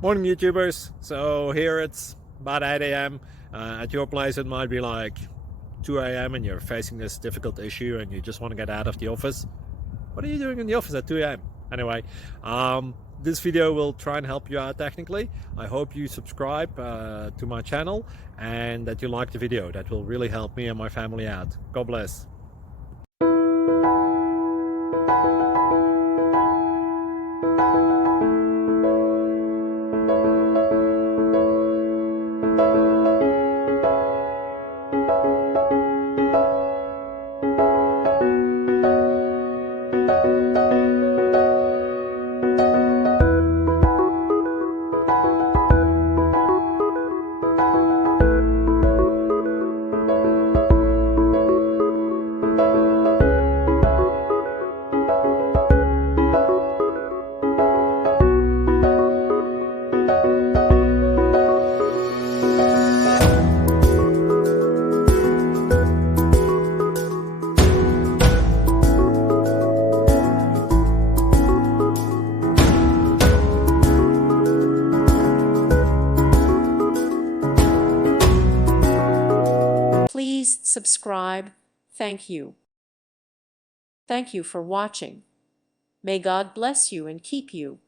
Morning YouTubers. So here it's about 8 a.m. At your place it might be like 2 a.m. and you're facing this difficult issue and you just want to get out of the office. What are you doing in the office at 2 a.m.? Anyway, this video will try and help you out technically. I hope you subscribe to my channel and that you like the video. That will really help me and my family out. God bless. Please subscribe. Thank you. Thank you for watching. May God bless you and keep you.